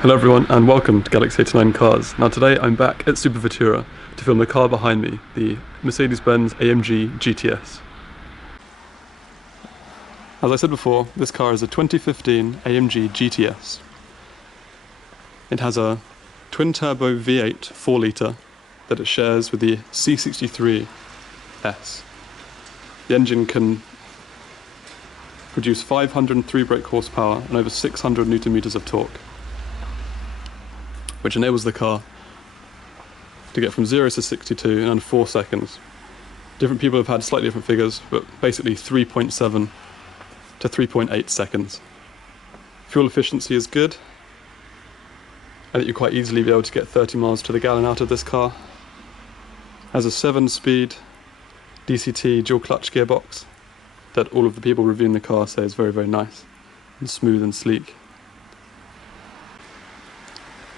Hello everyone and welcome to Galaxy 89 Cars. Now today I'm back at Super Futura to film the car behind me, the Mercedes-Benz AMG GTS. As I said before, this car is a 2015 AMG GTS. It has a twin-turbo V8 4-litre that it shares with the C63S. The engine can produce 503 brake horsepower and over 600 Newton meters of torque, which enables the car to get from 0 to 62 in under 4 seconds. Different people have had slightly different figures, but basically 3.7 to 3.8 seconds. Fuel efficiency is good. I think you'll quite easily be able to get 30 miles to the gallon out of this car. Has a 7-speed DCT dual clutch gearbox that all of the people reviewing the car say is very, very nice and smooth and sleek.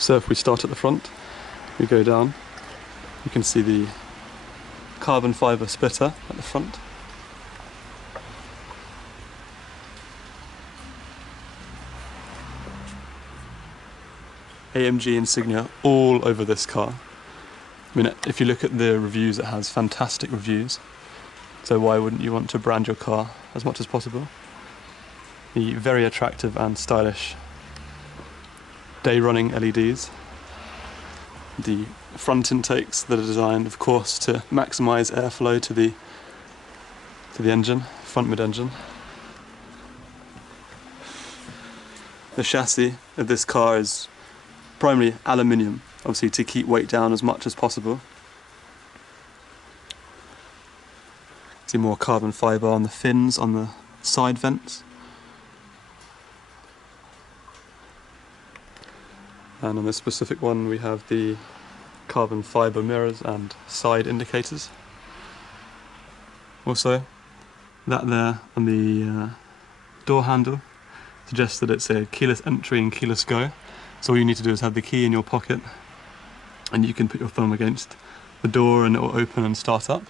So if we start at the front, we go down, you can see the carbon fibre splitter at the front. AMG insignia all over this car. I mean, if you look at the reviews, it has fantastic reviews. So why wouldn't you want to brand your car as much as possible? The very attractive and stylish day-running LEDs. The front intakes that are designed, of course, to maximise airflow to the engine, front mid-engine. The chassis of this car is primarily aluminium, obviously to keep weight down as much as possible. See more carbon fibre on the fins, on the side vents. And on this specific one we have the carbon fibre mirrors and side indicators. Also, that there on the door handle suggests that it's a keyless entry and keyless go. So all you need to do is have the key in your pocket and you can put your thumb against the door and it will open and start up.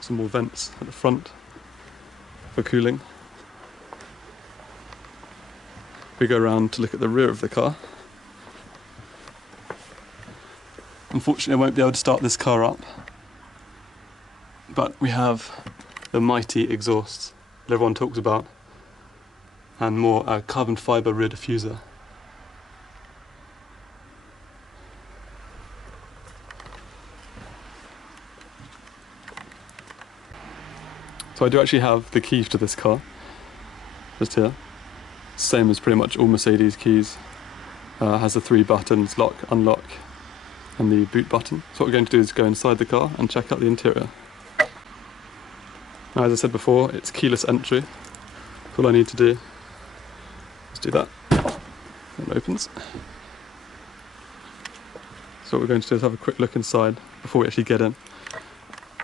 Some more vents at the front for cooling. We go around to look at the rear of the car. Unfortunately, I won't be able to start this car up, but we have the mighty exhausts that everyone talks about, and more a carbon fibre rear diffuser. So I do actually have the keys to this car, just here. Same as pretty much all Mercedes keys. Has the 3 buttons, lock, unlock, and the boot button. So what we're going to do is go inside the car and check out the interior. Now, as I said before, it's keyless entry. All I need to do is do that. It opens. So what we're going to do is have a quick look inside before we actually get in.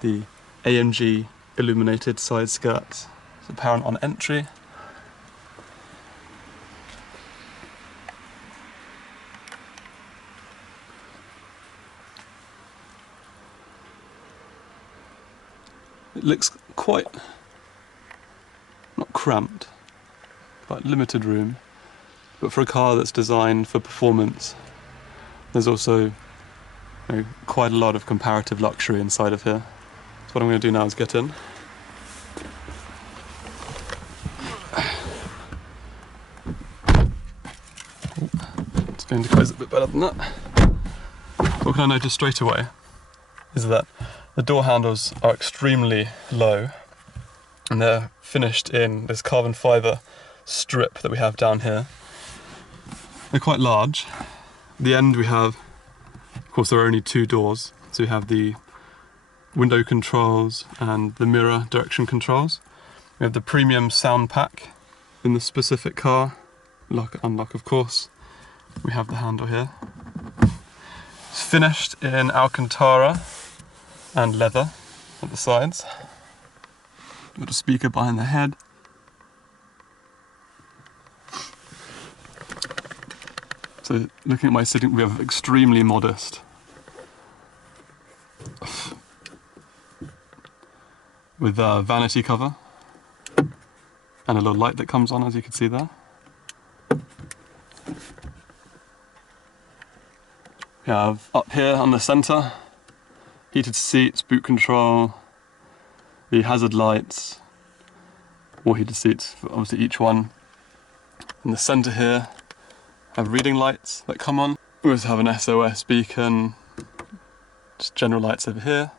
The AMG illuminated side skirts. It's apparent on entry. It looks quite, not cramped, quite limited room, but for a car that's designed for performance, there's also quite a lot of comparative luxury inside of here. So what I'm going to do now is get in. It's going to close a bit better than that. What can I notice straight away is that the door handles are extremely low and they're finished in this carbon fibre strip that we have down here. They're quite large. At the end we have, of course there are only 2 doors, so we have the window controls and the mirror direction controls. We have the premium sound pack in the specific car, lock, unlock of course. We have the handle here. It's finished in Alcantara and leather at the sides. Got a speaker behind the head. So looking at my sitting, we have extremely modest. With a vanity cover and a little light that comes on, as you can see there. We have up here on the centre, heated seats, boot control, the hazard lights, or heated seats for obviously each one. In the centre here, have reading lights that come on. We also have an SOS beacon, just general lights over here.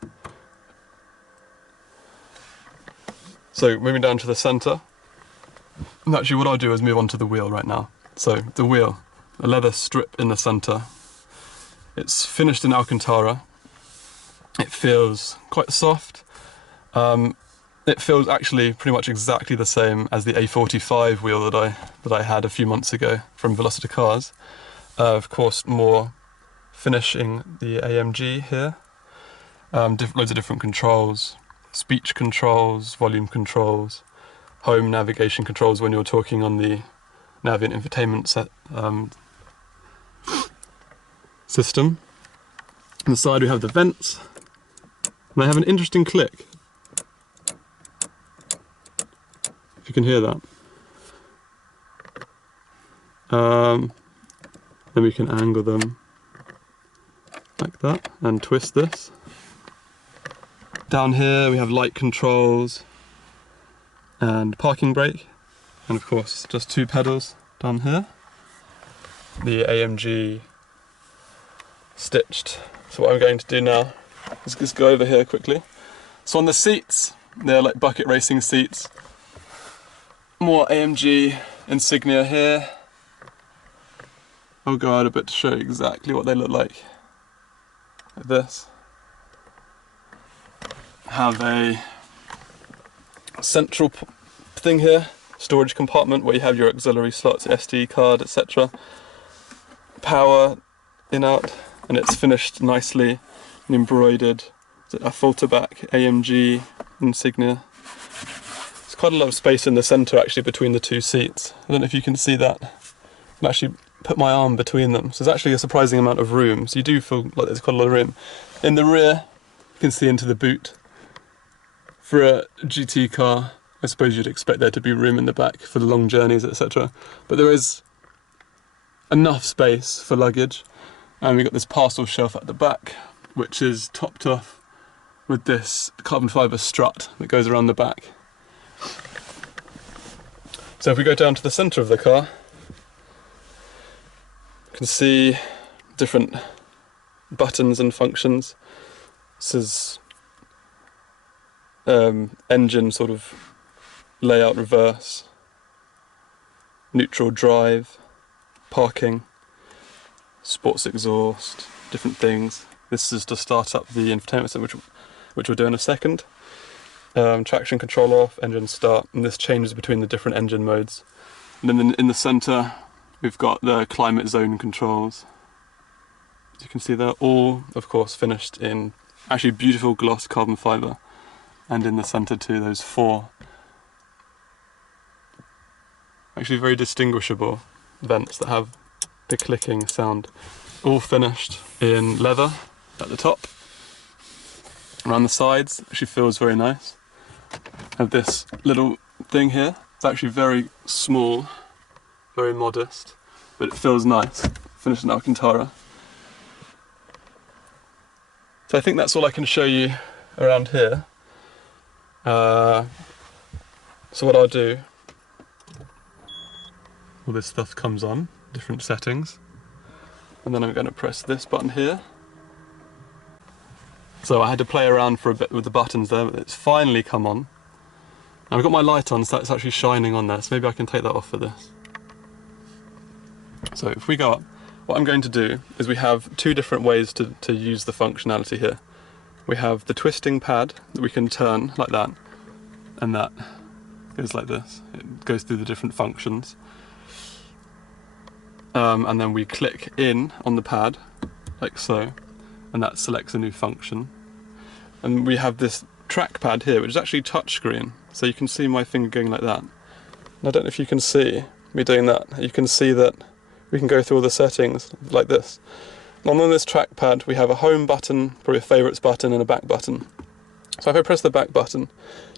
So moving down to the centre, and actually what I'll do is move on to the wheel right now. So the wheel, a leather strip in the centre. It's finished in Alcantara. It feels quite soft. It feels actually pretty much exactly the same as the A45 wheel that I had a few months ago from Velocity Cars. Of course, more finishing the AMG here. Loads of different controls, speech controls, volume controls, home navigation controls when you're talking on the nav and infotainment system. On the side we have the vents, and they have an interesting click. If you can hear that. Then we can angle them like that and twist this. Down here we have light controls and parking brake, and of course just two pedals down here. The AMG stitched. So what I'm going to do now is just go over here quickly. So on the seats, they're like bucket racing seats. More AMG insignia here. I'll go out a bit to show you exactly what they look like. Like this. Have a central thing here, storage compartment where you have your auxiliary slots, SD card, etc. Power in out, and it's finished nicely and embroidered. A filter back AMG insignia. There's quite a lot of space in the centre actually between the two seats. I don't know if you can see that. I can actually put my arm between them. So there's actually a surprising amount of room. So you do feel like there's quite a lot of room. In the rear, you can see into the boot. For a GT car, I suppose you'd expect there to be room in the back for the long journeys, etc. But there is enough space for luggage. And we've got this parcel shelf at the back, which is topped off with this carbon fibre strut that goes around the back. So if we go down to the centre of the car, you can see different buttons and functions. This is engine sort of layout, reverse, neutral drive, parking, sports exhaust, different things. This is to start up the infotainment system, which we'll do in a second. Traction control off, engine start, and this changes between the different engine modes. And then in the centre, we've got the climate zone controls. As you can see, they're all, of course, finished in actually beautiful gloss carbon fibre. And in the centre too, those four actually very distinguishable vents that have the clicking sound. All finished in leather at the top. Around the sides, actually feels very nice. Have this little thing here. It's actually very small, very modest, but it feels nice. Finished in Alcantara. So I think that's all I can show you around here. So what I'll do, all this stuff comes on, different settings, and then I'm going to press this button here. So I had to play around for a bit with the buttons there, but it's finally come on. Now I've got my light on, so that's actually shining on there, so maybe I can take that off for this. So if we go up, what I'm going to do is we have two different ways to use the functionality here. We have the twisting pad that we can turn like that, and that goes like this. It goes through the different functions. And then we click in on the pad, like so, and that selects a new function. And we have this trackpad here, which is actually touchscreen, so you can see my finger going like that. And I don't know if you can see me doing that. You can see that we can go through all the settings like this. And on this trackpad we have a home button, probably a favourites button, and a back button. So if I press the back button,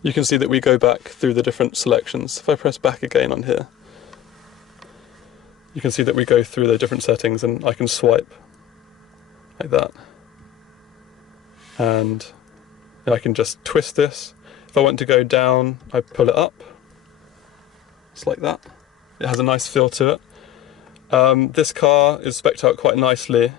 you can see that we go back through the different selections. If I press back again on here, you can see that we go through the different settings, and I can swipe like that. And I can just twist this. If I want to go down, I pull it up. It's like that. It has a nice feel to it. This car is spec'd out quite nicely.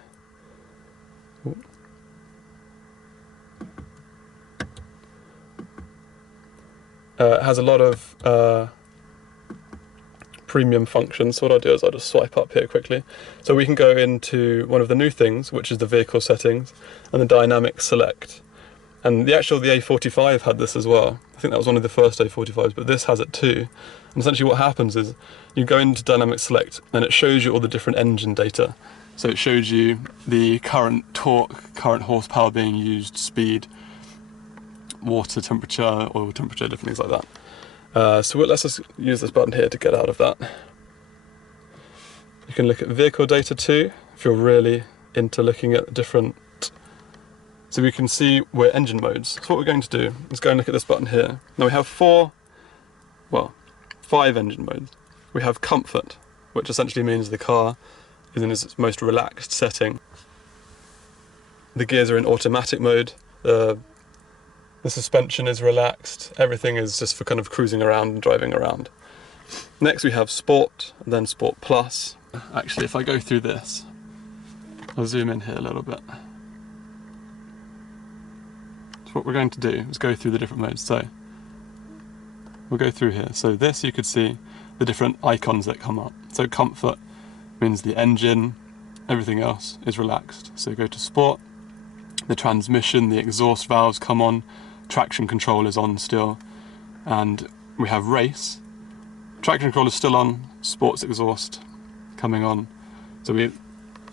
It has a lot of premium functions, so what I'll do is I'll just swipe up here quickly. So we can go into one of the new things, which is the vehicle settings, and the dynamic select. And the A45 had this as well. I think that was one of the first A45s, but this has it too. And essentially what happens is you go into dynamic select and it shows you all the different engine data. So it shows you the current torque, current horsepower being used, speed, water temperature, oil temperature, different things like that. So let's just use this button here to get out of that. You can look at vehicle data too, if you're really into looking at different. So we can see we're engine modes. So what we're going to do is go and look at this button here. Now we have 5 engine modes. We have comfort, which essentially means the car is in its most relaxed setting. The gears are in automatic mode. The suspension is relaxed. Everything is just for kind of cruising around and driving around. Next we have Sport, and then Sport Plus. Actually, if I go through this, I'll zoom in here a little bit. So what we're going to do is go through the different modes. So we'll go through here. So this, you could see the different icons that come up. So comfort means the engine, everything else is relaxed. So go to Sport, the transmission, the exhaust valves come on, traction control is on still, and we have race. Traction control is still on, sports exhaust coming on. So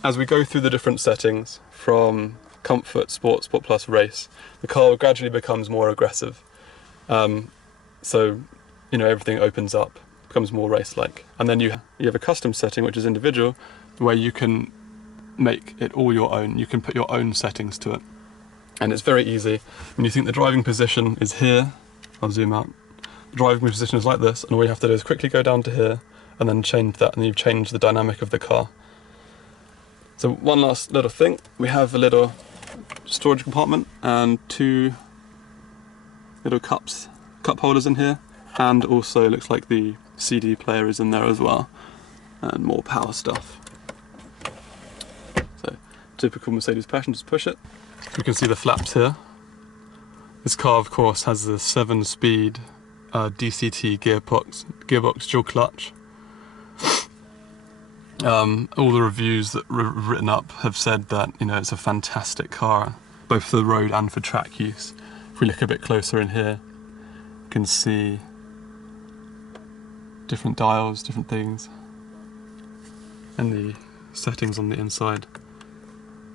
as we go through the different settings from comfort, sport, sport plus, race, the car gradually becomes more aggressive. So everything opens up, becomes more race-like. And then you have a custom setting, which is individual, where you can make it all your own. You can put your own settings to it. And it's very easy. When you think the driving position is here, I'll zoom out. The driving position is like this, and all you have to do is quickly go down to here and then change that, and you've changed the dynamic of the car. So one last little thing, we have a little storage compartment and 2 little cup holders in here, and also looks like the CD player is in there as well, and more power stuff. So typical Mercedes passion, just push it. You can see the flaps here. This car of course has a 7-speed DCT gearbox dual clutch. All the reviews that were written up have said that it's a fantastic car, both for the road and for track use. If we look a bit closer in here, you can see different dials, different things, and the settings on the inside.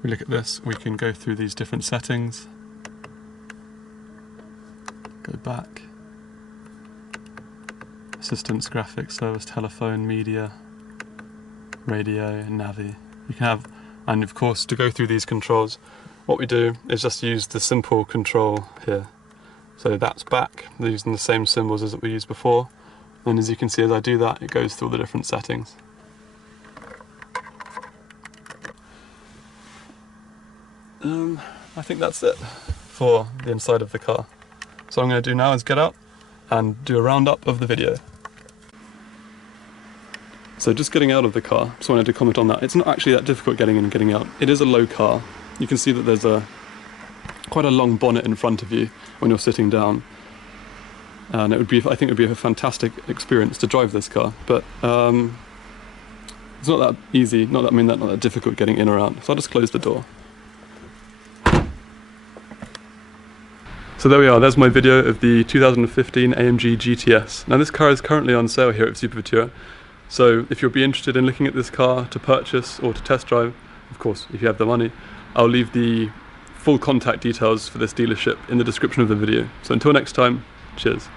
We look at this, we can go through these different settings, go back, assistance, graphics, service, telephone, media, radio, navi. You can have, and of course to go through these controls, what we do is just use the simple control here. So that's back, they're using the same symbols as we used before, and as you can see as I do that, it goes through all the different settings. I think that's it for the inside of the car. So what I'm going to do now is get out and do a roundup of the video. So just getting out of the car, just wanted to comment on that. It's not actually that difficult getting in and getting out. It is a low car. You can see that there's quite a long bonnet in front of you when you're sitting down. And I think it would be a fantastic experience to drive this car. But it's not that easy, not that difficult getting in or out. So I'll just close the door. So there we are, there's my video of the 2015 AMG GTS. Now this car is currently on sale here at Superfutura. So if you'll be interested in looking at this car to purchase or to test drive, of course, if you have the money, I'll leave the full contact details for this dealership in the description of the video. So until next time, cheers.